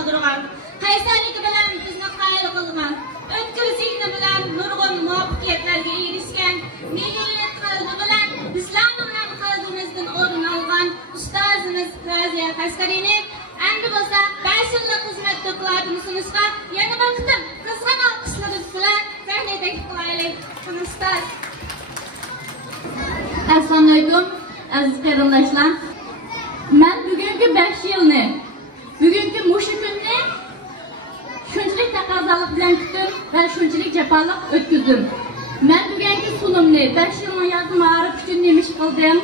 kaldırgan, qaysarligi bilan bizni qoyil qilgan, o'tkir zehni bilan nurg'un muvaffaqiyatlarga erishgan, milliyat qalbi bilan bizlarning ham qalbimizdan o'rin olgan ustozimiz Raziya Qashqariyni endi bo'lsa 5 yillik xizmat dokladimizga yana bir qitim qizg'in olqishlarimiz bilan sahnaga taklif qilaylik. Ustoz. Assalomu alaykum aziz qarindoshlar. Men bugungi 5 yilni, bugungi mushu kunni shunchalik taqozolik bilan kutdim va shunchalik jafoliq o'tkazdim. Men bugungi sunimni 5 yil yozma ma'rif uchun nima ish qildim,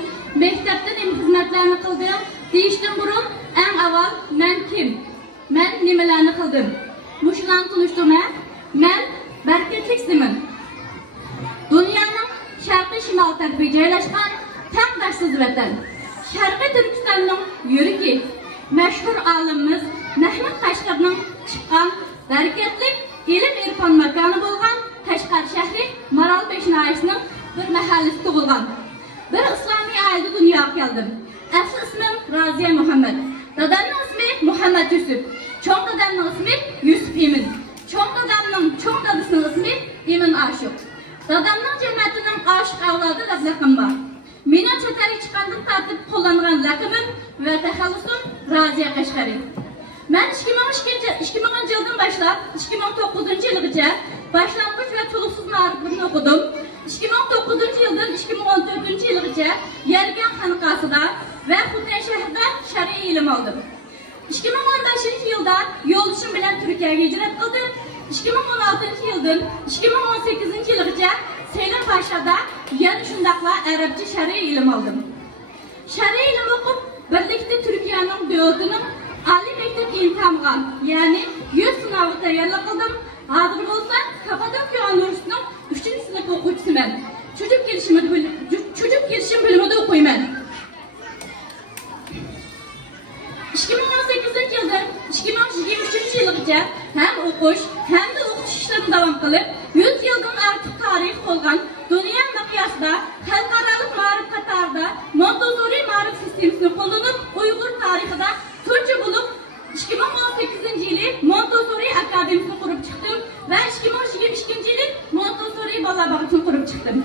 maktabda nima xizmatlarni qildim deyishdan burun eng avval men kim, men nimalarni qildim. Mushularni tunishtirma. Men barkatliksiman. Dunyoning sharqiy shimol tarafiga joylashgan taqdirsiz vatan. Sharqiy Turkistonning yuragi, mashhur olimimiz Mahmud Qashqarning chiqqan barakatli ilm-irfon makoni bo'lgan Qashqar shahri Maralbek noyasining bir mahallasi tug'ilgan. Bir islomiy oilada dunyoga keldim. Asli ismim Raziya Muhammad. Dadamning ismi Muhammad Yusuf. Cho'ng dadamning ismi Yusuf Emin. Cho'ng dadamning cho'ng dadasining ismi Emin Ashuq. Dadamning jamiyatining oshiq avlodi deb laqabim bor. Meni chetlarga chiqqandan tartib qo'llangan laqabim va taxallusim Raziya Qashqari. Men 2000 yildan boshlab 2009 yilgacha boshlang'ich va to'liqsiz ma'rifatni o'qidim. 2009 yildan 2014 yilgacha Yargan xonaqasida va Xutay shahrida shar'iy ilm oldim. 2015 yilda yo'ldoshim bilan Turkiyaga hijrat qildim. 2016 yildan 2018 yilgacha Seylan Pashada yana shundaqla arabcha shar'iy ilm oldim. Shar'iy ilm o'qib, birlikda Turkiyaning davlatining oliy maktab imtihoniga, ya'ni 100 sinoviga tayyorlik qildim. Hozir bo'lsa Kapadokya universitetining 3-sinf o'quvchisiman. Çocuk gelişim bölümünde o'qiyman. 2018 yıldan 2023 yılgacha hem o'qish hem de o'qish ishlarini davom qilib, 100 yildan ortiq tarix bo'lgan dunyo miqyosida xalqaro ma'rif qatorida Montessori ma'rif sistemasini qo'llanib, Uyg'ur tarixida turchi bo'lib 2018 yili Montessori akademiyasini qurib chiqdim va 2022 yili Montessori bolalar bog'ini qurib chiqdim.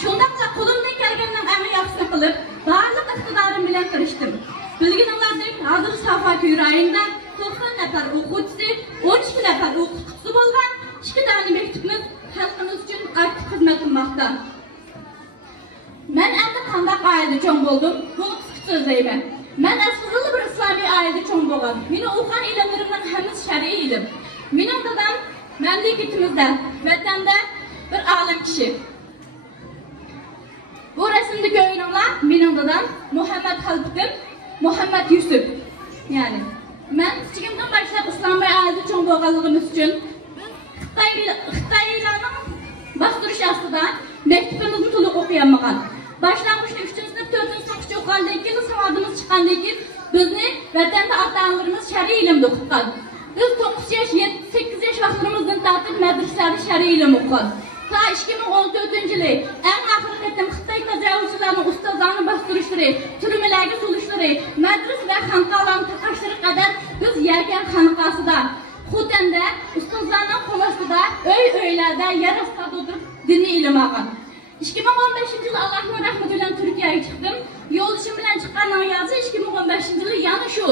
Shundaqla qo'limdan kelgandan eng yaxshisini qilib, barliq iqtidorim bilan tirishdim. Bilgininglardek, hozir Safaviy rayonida 90 nafar o'quvchisi, 12 nafar o'qituvchisi bo'lgan 2 dona maktabimiz xalqimiz uchun aktiv xizmat qilmoqda. Men endi qanday oilada cho'ng bo'ldim, buni qisqa so'zlayman. Men asli bir islomiy oilada cho'ng bo'lgan. Meni o'qigan ilmlarimning hammasi shar'iy ilm. Mening dadam mamlakatimizda, vatanda bir olim kishi. Bu rasmda ko'ringlar, mening dadam Muhammad Xalbiddin Muhammad Yusuf. Yani men kichigimdan boshlab islomiy oilada cho'ng bo'lganligimiz uchun Xitoylarning bostirish ostida maktabimizni to'liq o'qiyolmagan. Boshlang'ich 3-sinf, 4-sinf o'qigandan keyin savodimiz chiqqandan keyin bizni vatanda ota-onalarimiz shar'iy ilmda o'qitgan. Biz 9 yosh, 8 yosh vaqtlarimizdan tortib madrasalarda shar'iy ilm o'qigan. Ta 2014 yili eng oxirgi qatam Xitoy tajovuzchilarining ustozlarni bostirishlari, turmalarga solishlari, madras va xonqalarni taqashlari qadar biz Yargan xonqasida, Xotanda ustozlarning qo'lostida, o'ylarda yer ostida o'tirib diniy ilm olgan. 2015 yili Allohning rahmati bilan Turkiyaga chiqdim. Yo'ldoshim bilan chiqqandan yozi 2015 yili yana shu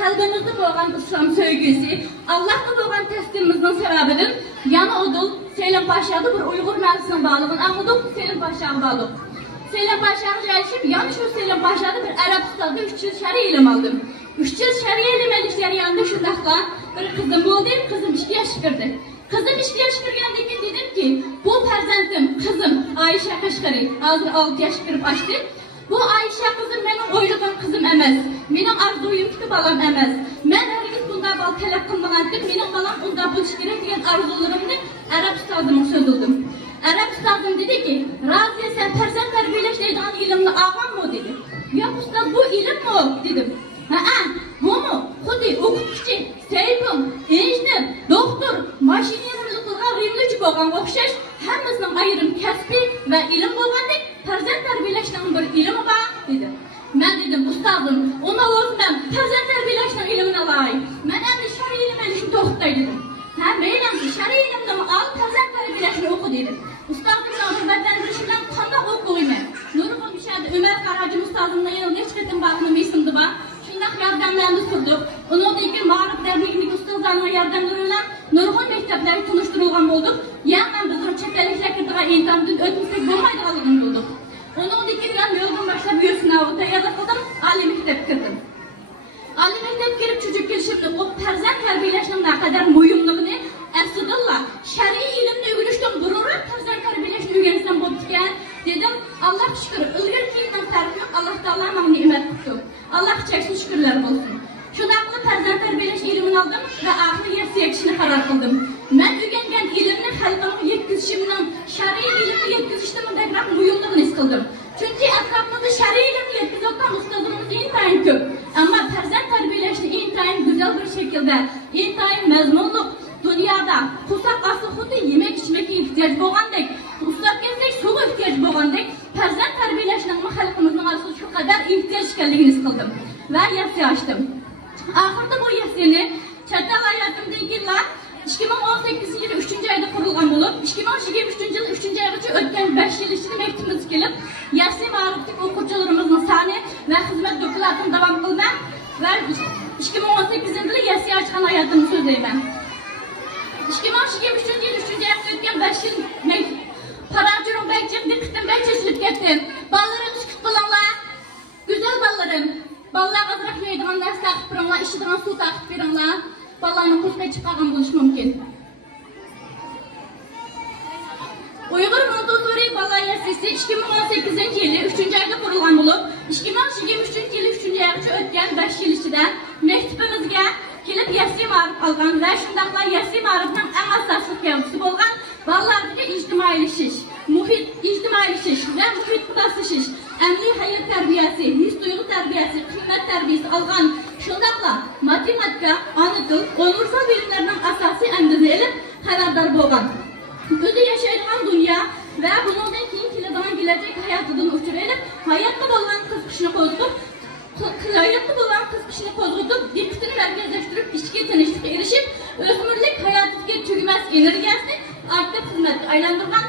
qalbimizda bo'lgan islom sevgisi, Allohga bo'lgan taslimimizning sababidan yana odul Seylan Pashada bir Uyg'ur mavzusining bog'lig'ini anladim, Seylan Pashaga bog'liq. Seylan Pashaga joylashib, yana shu Seylan Pashada bir arab ustozda 3 yil shar'iy ilm oldim. 3 yil shar'iy ilm olish jarayonida shundaqla bir qizim bo'ldi, qizim 2 yoshga kirdi. Kızım 2 yaşa kirgandan keyin dedim ki, bu farzandim, kızım Ayşe Qashqari, hozir 6 yaşga kirib ochdi. Bu Ayşe kızım mening o'ylagan kızım emas, mening orzuyimdagi balam emas. Men hargiz bunday bal talab qilmagandim, mening balam unday bo'lishi kerak degan orzularimni arab ustozimga so'zladim. Arab ustozim dedi ki, Raziya sen farzand tarbiyalash deydigan ilmni olganmi dedi. Yo'q ustoz, bu ilmmi dedim. Ha, bu mu? Xuddi o'qituvchi, sayfim, injener, doktor, mashinani qilgan rimlichi bo'lganga o'xshash, hammasining ayrim kasbiy va ilm bo'lgandek farzand tarbiyalashning bir ilmi bor dedi. Men dedim, ustozim, uni o'zim farzand tarbiyalashning ilmini olay. Men endi shar'iy ilm Allah şükür, ilgir kiyinin tarifini Allah Teala'nın nimet tuttu. Allah çeksin şükürler olsun. Şunaqlı farzand tarbiyalash ilmini aldım ve ahir yasiyakishni qaror qildim. Men o'rgangan ilmni xalqimga yetkazishimdan shar'iy ilmni yetkazishda mundakroq muhimligini his qildim. Chunki atrofimizda shar'iy ilmni yetkazayotgan ustozlarimiz intayin ko'p. Ammo farzand tarbiyalashni intayin go'zal bir shaklda, intayin mazmunli dunyoda qo'saq asli xuddi yemek ichmakka ehtiyoj bo'lgandek, ustoz kelsak suvga ehtiyoj bo'lgandek, farzand tarbiyalashning xalqimizning asli shu qadar ehtiyoj ekanligini his qildim va yasiya ochdim. Ahırda bu yasini çatal hayatımdan yıllar 2018 yılı 3. ayda kurulgan bulup 2023 yılı 3. aygacha o'tgan 5 yil ichida maktabimizga kelib yasi ma'riflik o'quvchilarimizning soni va xizmat dokladini davom qilman va 2018 yılı yasi ochgan hayotimni so'zlayman. 2023 yılı 3. ayda o'tgan 5 yil parajurum bekçik diqqatim bek chechilib ketdi. Bolalarimiz kutib qolinglar. Güzel bolalarım. Balalar azraq yeydigan narsa taqib biringlar, ishadigan suv taqib beringlar. Balalarni qo'shqa chiqqan bo'lishi mumkin. Uyg'ur Montessori bolalar yasisi 2018 yılı 3. ayda qurilgan bo'lib, 2023 yılı 3. aygacha o'tgan 5 yil ichida maktabimizga kelib yasi ma'rif olgan va shundaqla yasi ma'rifning eng asosli kelgusi bo'lgan bolalarga ijtimoiylashish, ijtimoiylashish va muhit mutaslashish, amaliy hayot tarbiyasi, his tuyg'u tarbiyasi, qiymat tarbiyasi olgan shundaqla matematika, ona til, universal bilimlarning asosiy andizi ilib xabardor bo'lgan. O'zi yashaydigan dunyo va bundan keyin keladigan kelajak hayotidan uchrayib, hayotga bo'lgan qiziqishni qo'zg'atib, diqqatini markazlashtirib, ichki tinchlikka erishib, o'smirlik hayotiga tugamas energiyasini ortib xizmatga aylantirgan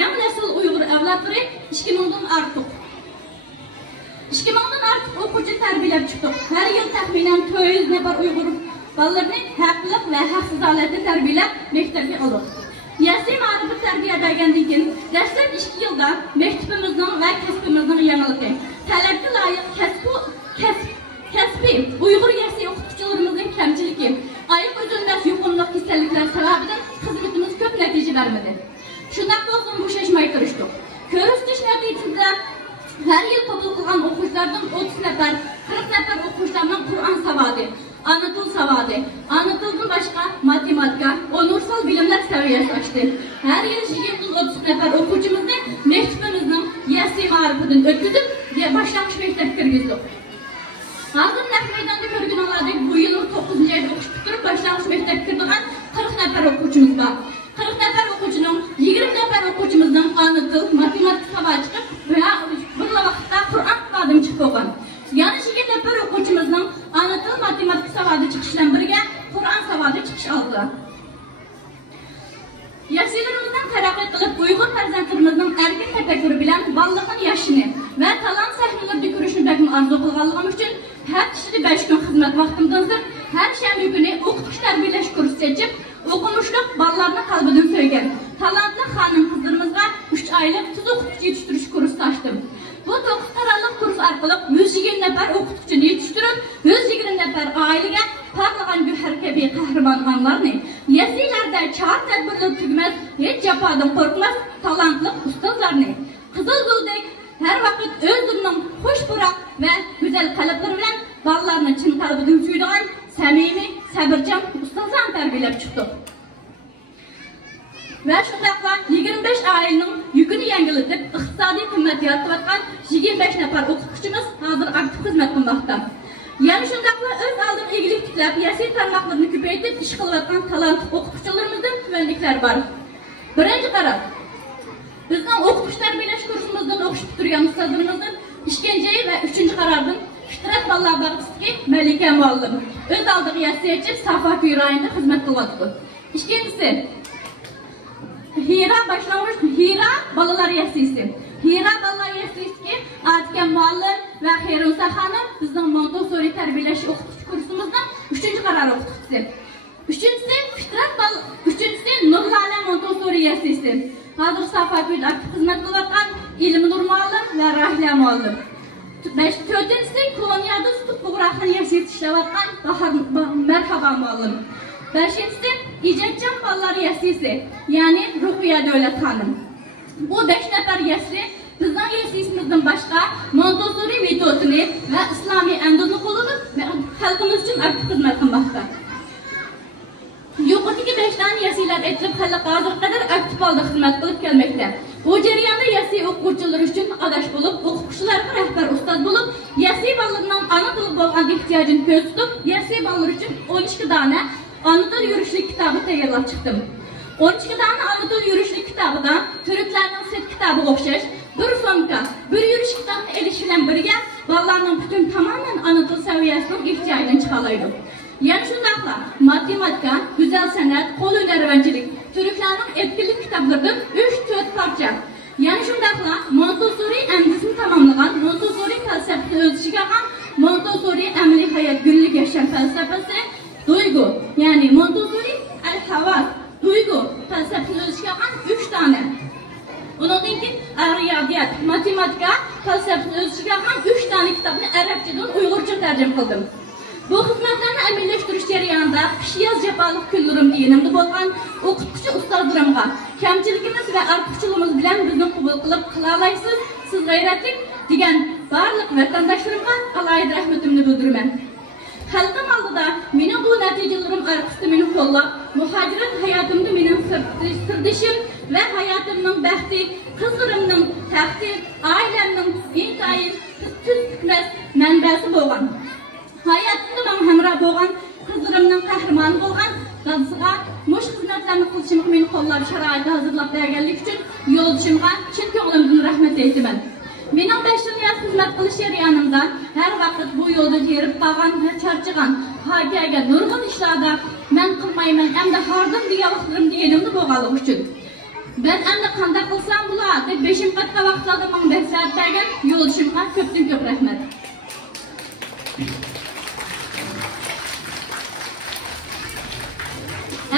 yangi nesil Uyg'ur avlodlari 2000 dan ortiq. 2000 dan ortiq o'quvchi tarbiyalab chiqdik. Har yil taxminan 400 nafar Uyg'ur bolalarni haqliq va haqsiz holatda tarbiyalab maktabga oldik. Yasi ma'rifat tarbiya bergandan keyin dastlab 2 yilda maktabimizning va kasbimizning yangiligi, talabga loyiq kasbiy Uyg'ur yasi o'qituvchilarimizning kamchiligi, oyoq o'zundas yuqumli kasalliklar sababidan xizmatimiz ko'p natija bermadi. Shunday bo'lsin bo'shashmay turishdik. Ko'rsatish natijasida har yil qabul qilgan o'quvchilardan 30 nafar, 40 nafar o'quvchilarning Qur'on savodi, ana til savodi, ana tildan boshqa matematika, universal bilimlar saviyasi oshdi. Har yil 30 nafar o'quvchimizni maktabimizning yasi ma'rifidan o'tkazib, boshlang'ich maktabga kirgizdik. Hozir naq maydonda ko'rganlaridek bu yil 9-chi ayda o'qish bitirib boshlang'ich maktabga kirgan 40 nafar o'quvchimiz bor. 40 nafar o'quvchining 20 nafar o'quvchimizning ana til, matematika savodi chiqib va bir vaqtda Qur'on savodi chiqib bo'lgan. Yana 20 nafar o'quvchimizning ana til, matematika savodi chiqish bilan birga Qur'on savodi chiqish oldi. Yasilarimizdan taraqqi qilib Uyg'ur farzandlarimizning erkin tafakkuri bilan bolalikning yoshini va talant sahnalarida ko'rishni bakmi orzu qilganligim uchun haftada 5 kun xizmat vaqtimdan so'ng har shanba kuni o'qitish tarbiyalash kursi seçib, o'qimishliq bolalarni qalbidan so'ygan talantli xonim qizlarimizga 3 oylik tuz o'qitish yetishtirish kursi ochdim. Bu 9 qarorli kurs orqali 120 nafar o'qituvchini yetishtirib, 120 nafar oilaga parlagan guhar kabi qahramonlarni, yasilarda chor tadbirlar tugmas, hech jafodan qo'rqmas talantli ustozlarni, qizil guldek her vaqt o'zlarining xushpuroq va go'zal qalblari bilan bolalarni chin qalbidan suydigan samimiy, sabrchan ustozlarni tarbiyalab chiqdik. Ve shundaqla 25 ailening yukini yangilatib, iqtisodiy qimmat yaratayotgan 25 nafar o'qituvchimiz hozir aktiv xizmat qilmoqda. Yana shundaqla o'z oldiga egilik tiklab, yasiy tarmoqlarni ko'paytirib ish qilayotgan talant o'qituvchilarimizdan tuvanliklar bor. Birinchi qaror. Bizning o'qitish tarbiyalash kursimizdan o'qishib turgan ustozlarimizdan 2-chi va 3-chi qarordan Fitrat bolalar bog'chasiga Malika muallim o'z oldiga yasiychi Safat rayonida xizmat qilyapti. Ikkinchisi Hira boshlang'ich Hira bolalar yasisi. Hira bolalar yasisiga Atika muallim va Xerusa xonim bizning Montessori tarbiyalash o'qitish kursimizdan 3-chi qaror o'qituvchisi. Üçüncüsü Nurlala Montessori yasisi. Hozir Safakuyda aktiv xizmat qilayotgan Ilminur muallim va Rahla muallim. 4-si Konyada Sutib Bug'raqni yasisi ishlayotgan Marhaba muallim. 5-si Ijodjon bolalar yasisi, ya'ni Ruhiya Davlat xonim. Bu 5 nafar yassi biz başqa Montessori metodunu və İslami əmdini qollanıb xalqımız üçün aktiv xizmət qilmoqda. Yuqoridagi 5 dana yasiylar etilib, xalq hozir qadar aktiv holda xizmat qilib kelmoqda. Bu jarayonda yasiy o'quvchilar uchun adash bo'lib, o'quvchilarga rahbar ustoz bo'lib, yasiy bolalarning ana tili bo'lgan ehtiyojini ko'z tutib, yasiy bolalar uchun 12 dona ana til yurishlik kitobi tayyorlab chiqdim. 12 dona ana til yurishlik kitobidan turklarning set kitobiga o'xshash bir somka, bir yurish kitobini elish bilan birga bolalarning butun tamoman ana til saviyasining ehtiyojini chiqaradi. Yana shundaqla matematika, go'zal san'at, qo'l hunarvanchilik, turklarning erkinlik kitoblaridan 3-4 parcha. Yana shundaqla Montessori amdisini tamomlagan, Montessori falsafasini o'z ichiga olgan, Montessori amaliy hayot gullik yashash falsafasi, duygu, ya'ni Montessori al-havas, duygu falsafasini o'z ichiga olgan 3 dona. Bundan keyin riyodiyat, matematika falsafasini o'z ichiga olgan 3 dona kitobni arabchadan uyg'urcha tarjima qildim. Bu xizmatlarni amallashtirish jarayonida qish-yoz jafoliq kunlarimda yonimda bo'lgan o'qituvchi ustozlarimga kamchiligimiz va ortiqchiligimiz bilan bizni qabul qilib qila olaysiz, siz g'ayratlik degan barliq vatandoshlarimga alohida rahmatimni bildiraman. Xalqim oldida mening bu natijalarim orqasida meni qo'llab, muhojirat hayotimda mening sirdishim va hayotimning baxti, qizlarimning taxti, oilamning intayin tuz-tukmas manbasi bo'lgan. Hayatımda ben hamroh bo'lgan, qizlarimning qahramoni bo'lgan qizga mush xizmatlarni qilishimga meni qo'llab sharoitni hozirlab berganlik uchun yo'ldoshimga chin ko'nglimdan rahmat aytaman. Mening 5 yil xizmat qilish jarayonimda har vaqt bu yo'lda terib qolgan va charchagan, haqiqatga nurg'un ishlarda men qilmayman, hamda hardim deganlarim deganimda bo'lganligi uchun. Ben endi qanday qilsam bo'ladi deb 5-qatqa vaqtlarda menga maslahat bergan yo'ldoshimga ko'pdan ko'p rahmat.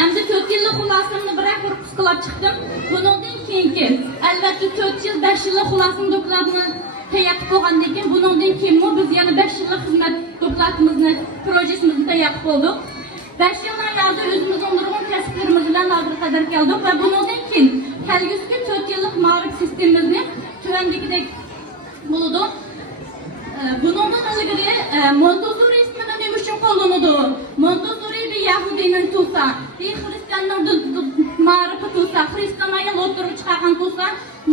Endi 4 yillik xulosamni bir qisqalab chiqdim. Bundan keyingi albatta 4 yil 5 yillik xulosamni dokladini tayyor qilgandan keyin bundan keyin biz yana 5 yillik xizmat dokladimizni, projesimizni tayyor qildik. 5 yildan yozda o'zimizning nurg'un kasblarimiz bilan hozir qadar keldik va bundan keyin kelgusi 4 yillik ma'rif sistemimizni tuvandagidek bo'ladi. Bundan ilgari Montessori ismini nima uchun qo'llanadi? Montessori bir Yahudiyning tusa, bir xristianning ma'rifi tusa, xristianlarga o'tirib chiqqan tusa,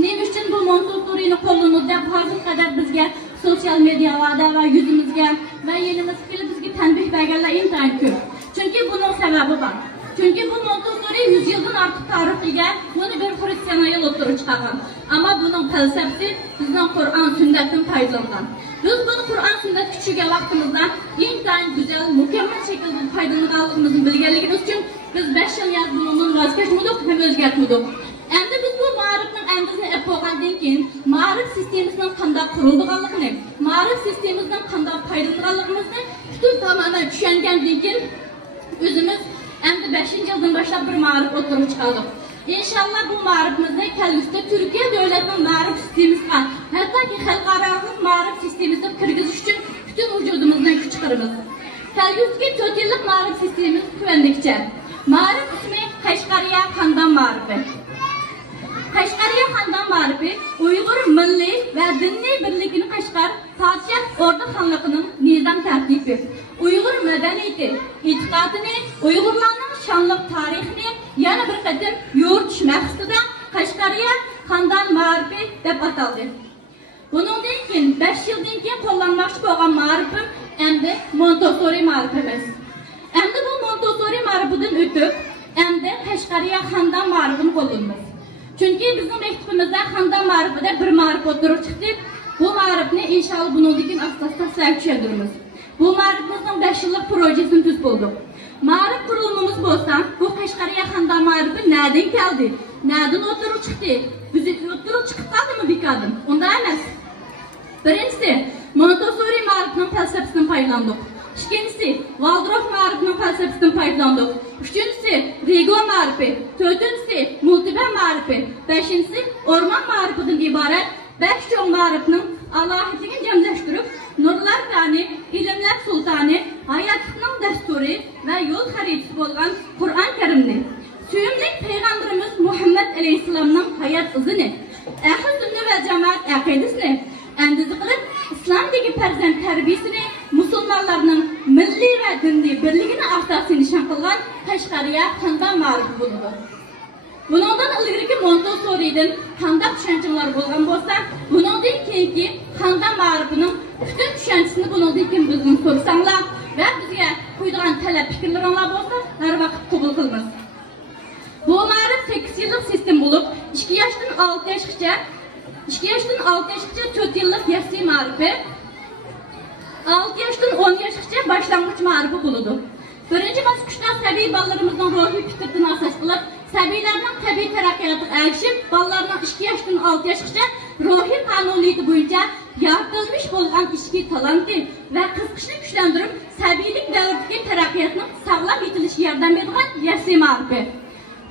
nima uchun bu Montessorini qo'llanadi deb hozir qadar bizga sosyal medialarda va yuzimizga va yenimiz kelib bizga tanbeh berganlar intayin ko'p. Chunki buning sababi bor. Chunki bu Montessori 100 yildan ortiq tarixga buni bir xristianlarga o'tirib chiqqan. Ammo buning falsafasi bizning Qur'on sunnatdan foydalangan. Biz bunu Qur'on sunnat kuchiga vaqtimizda intayin go'zal, mukammal shaklda foydalanganligimizni bilganligimiz uchun biz 5 yil yaz bundan voz kechmadik, ham o'zgartmadik. Endi biz bu ma'rifning amdisini olib bo'lgandan keyin ma'rif sistemasining qanday qurilganligini, ma'rif sistemasidan qanday foydalanganligimizni butun tomondan tushungandan keyin o'zimiz endi 5-yildan boshlab bir ma'rif o'tirib chiqardik. İnşallah bu ma'rifimizni kelgusida Turkiya davlatining ma'rif sistemasiga, hattoki xalqaro ma'rif sistemasiga kirgizish uchun butun vujudimizdan kuch chiqaramiz. Kelgusida 4 yillik ma'rif sistemamiz tuvandikcha. Ma'rif ismi Qashqariya xondan ma'rifi. Qashqariya xondan ma'rifi Uyg'ur milliy va diniy birligini Qashqar podshoh o'rda xonligining nizam tartibi, Uyg'ur madaniyati, e'tiqodini, Uyg'urlarning shonli tarixini yana bir qatim yoritish maqsadida Qashqariya xondan ma'rifi deb ataldi. Bundan keyin 5 yildan keyin qo'llanmoqchi bo'lgan ma'rifim endi Montessori ma'rifi emas. Endi bu Montessori ma'rifidan o'tib, endi Qashqariya xondan ma'rifini qo'llanamiz. Chunki bizning maktabimizda xondan ma'rifida bir ma'rif o'tirib chiqdi. Bu ma'rifni inshaalloh bundan keyin asta-asta sizlarga tushuntiramiz. Bu ma'rifimizning 5 yillik projesini tuz bo'ldik. Ma'rif qurilmamiz bo'lsa, bu Qashqariya xondan ma'rifi nereden keldi? Nereden o'tirib chiqdi? Biz o'tirib chiqib qoldimi bekadim? Unda emas. Birinchisi, Montessori ma'rifining falsafasidan foydalandik. İkincisi, Waldorf ma'rifining falsafasidan foydalandik. Uchinchisi, Rigo ma'rifi. To'rtinchisi, Multiba ma'rifi. Beshinchisi, o'rmon ma'rifidan iborat 5 cho'ng ma'rifning alohidligini jamlashtirib, nurlar tani, ilmlar sultoni, hayotning dasturi va yo'l xaritasi bo'lgan Qur'on Karimni, suyumli payg'ambarimiz Muhammad alayhisalomning hayot izini, ahli sunna va jamoat aqidasini, tərbiyəsini, musulmonlarning milliy va diniy birligini asosiy nishon qilgan Qashqariya Xandon ma'rifi bo'ladi. Bundan ilgirki Montessori'dan qanday tushunchalar bo'lgan bo'lsa, bundan keyingi Xandon ma'rifining butun tushunchisini bundan keyin bizdan so'rasanglar va bizga qo'ydigan talab fikrlaringlar bo'lsa, har vaqt qabul qilamiz. Bu ma'rif 8 yillik sistem bo'lib, 2 yoshdan 6 yoshgacha 4 yillik yassi ma'rifi, 6 yoshdan 10 yoshgacha boshlang'ich ma'rifi bo'ladi. Birinchi bosqichda tabiiy bolalarimizning ruhiy fikrini asos qilib, sabiylarning tabiiy taraqqiyotiga erishib, bolalarning 2 yoshdan 6 yoshgacha ruhiy qonuniyati bo'yicha yaratilmish bo'lgan ichki talanti va qiziqishni kuchlantirib, sabiylik davridagi taraqqiyotni saqlab yetilishiga yordam beradigan yassi ma'rifi.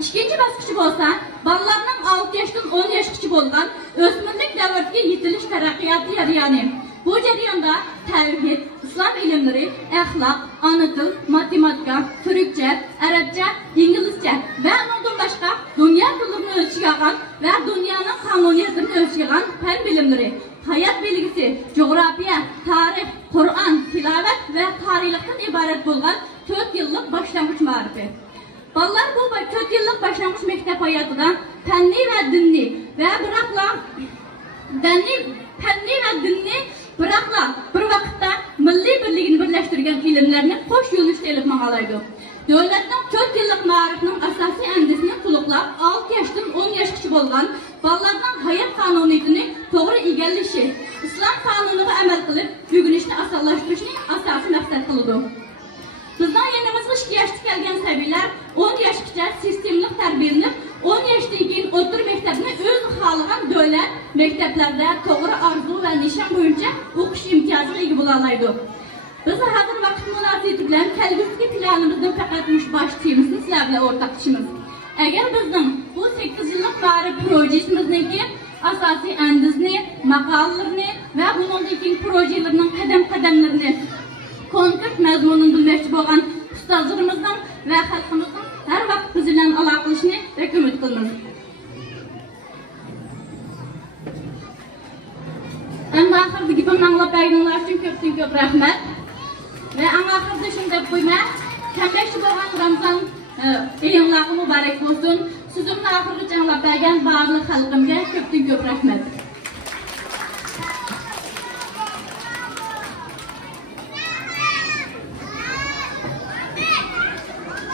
İkinci bosqichi bo'lsa, bolalarning 6 yoshdan 10 yoshgacha bo'lgan o'smirlik davriga yetilish taraqqiyoti jarayoni. Bu jarayonda tavhid, islom ilmlari, axloq, ona til, matematika, turkcha, arabcha, inglizcha va undan boshqa dunyo tillarini o'rganishga olgan va dunyoning qonuniyatini o'rganishga olgan fan bilimlari, hayot bilgisi, geografiya, tarix, Qur'on, tilovat va tarixlikdan iborat bo'lgan 4 yillik boshlang'ich ma'rifi. Bolalar bu 4 yillik boshlang'ich maktab hayotidan fanniy va dinniy biroqla bir vaqtda milliy birligini birlashtirgan ilmlarni qo'sh yo'nalishda ilib maqalaydi. Davlatning 4 yillik ma'rifining asosiy andisini to'liqlab 6 yoshdan 10 yoshgacha bo'lgan bolalarning hayot qonuniyatini to'g'ri egallashi, islom qonuniga amal qilib, o'rganishni osonlashtirishni asosiy maqsad qiladi. Bizning yanimizga 2 yoshga kelgan sabiylar 10 yoshgacha sistemli tarbiyalanib, 10 yoshdan keyin o'rta maktabni o'z xohlagan davlat maktablarda to'g'ri orzu va nishon bo'yicha o'qish imkoniga ega bo'la oladi. Biz hozir vaqt munosabati bilan kelgusi planimizni faqat bosh temasini sizlar bilan o'rtoqlashamiz. Agar bizning bu 8 yillik ma'rif projeyimizniki asosiy andizni, maqolalarni va bundan keyin proyektlarning qadam-qadamlarini konkret mazmunini bilmoqchi bo'lgan ustozlarimizdan va xalqimizdan har vaqt biz bilan aloqa qilishni umid qilamiz. Endi oxirgi gapimni anglab berganlar uchun ko'p rahmat. Va oxirida shunday qo'yma, kamlashib bo'lgan Ramazon oyinlari muborak bo'lsin. Sizimni oxirgacha anglab bergan barcha xalqimga ko'p rahmat.